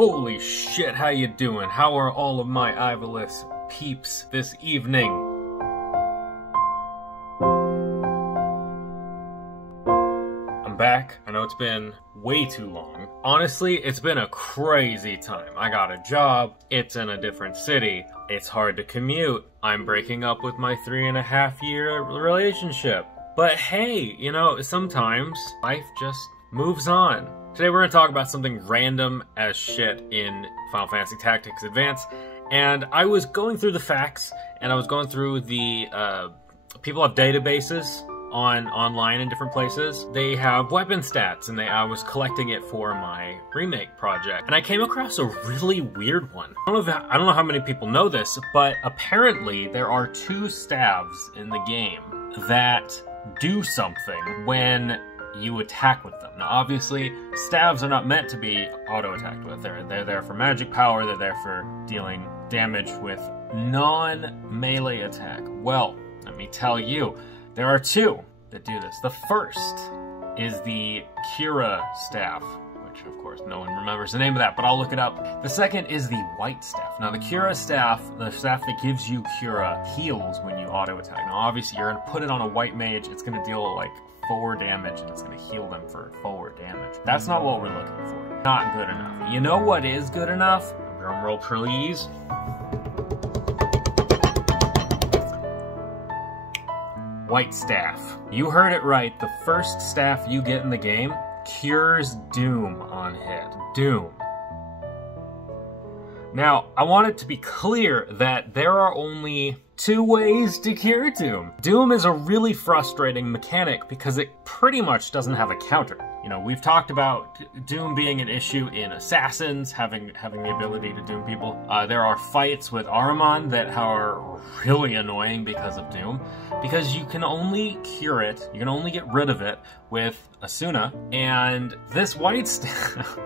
Holy shit, how you doing? How are all of my Ivolus peeps this evening? I'm back. I know it's been way too long. Honestly, it's been a crazy time. I got a job, it's in a different city, it's hard to commute, I'm breaking up with my 3.5-year relationship. But hey, you know, sometimes life just moves on. Today we're going to talk about something random as shit in Final Fantasy Tactics Advance, and I was going through the facts, and I was going through the, people have databases online in different places. They have weapon stats, and I was collecting it for my remake project, and I came across a really weird one. I don't know how many people know this, but apparently there are 2 staves in the game that do something when you attack with them. Now obviously, staves are not meant to be auto-attacked with. They're there for magic power, they're there for dealing damage with non-melee attack. Well, let me tell you, there are 2 that do this. The first is the Cura staff, which of course no one remembers the name of that, but I'll look it up. The second is the white staff. Now the Cura staff, the staff that gives you Cura, heals when you auto-attack. Now obviously you're gonna put it on a white mage, it's gonna deal like 4 damage, and it's gonna heal them for 4 damage. That's not what we're looking for. Not good enough. You know what is good enough? Drum roll please. White staff. You heard it right. The first staff you get in the game cures Doom on hit. Doom. Now, I want it to be clear that there are only 2 ways to cure Doom. Doom is a really frustrating mechanic because it pretty much doesn't have a counter. You know, we've talked about Doom being an issue in Assassins, having the ability to Doom people. There are fights with Ahriman that are really annoying because of Doom, because you can only cure it, you can only get rid of it with Asuna, and this white staff.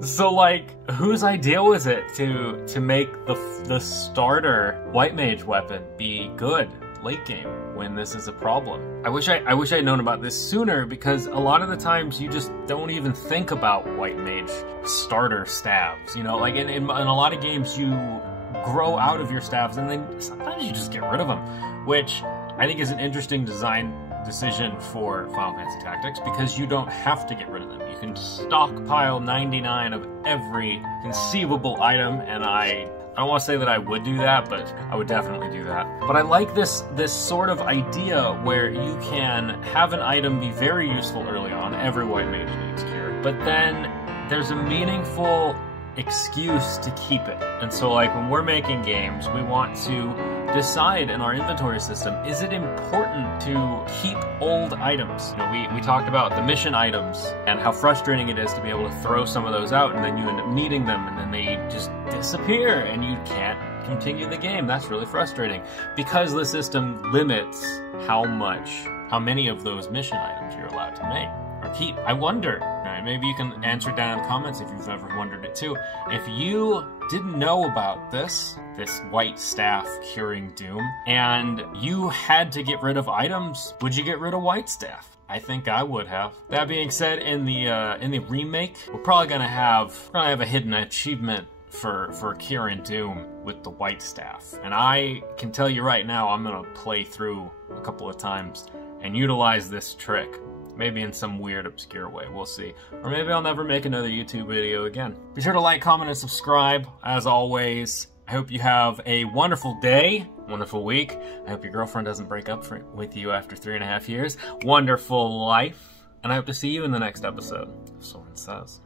So like, whose idea was it to make the starter white mage weapon be good late game when this is a problem? I wish I'd known about this sooner, because a lot of the times you just don't even think about white mage starter staves. You know, like in a lot of games you grow out of your staves and then sometimes you just get rid of them, which I think is an interesting design decision for Final Fantasy Tactics, because you don't have to get rid of them. You can stockpile 99 of every conceivable item, and I don't want to say that I would do that, but I would definitely do that. But I like this sort of idea where you can have an item be very useful early on. Every white mage needs cure, but then there's a meaningful excuse to keep it. And so like when we're making games, we want to decide in our inventory system, is it important to keep old items? You know, we talked about the mission items and how frustrating it is to be able to throw some of those out, and then you end up needing them and then they just disappear and you can't continue the game. That's really frustrating, because the system limits how many of those mission items you're allowed to make or keep. I wonder, maybe you can answer down in the comments if you've ever wondered it too. If you didn't know about this white staff curing Doom, and you had to get rid of items, would you get rid of white staff? I think I would have. That being said, in the remake, we're probably gonna have a hidden achievement for curing Doom with the white staff. And I can tell you right now, I'm gonna play through a couple of times and utilize this trick. Maybe in some weird, obscure way, we'll see. Or maybe I'll never make another YouTube video again. Be sure to like, comment, and subscribe. As always, I hope you have a wonderful day, wonderful week. I hope your girlfriend doesn't break up with you after 3.5 years. Wonderful life. And I hope to see you in the next episode of Soren Says.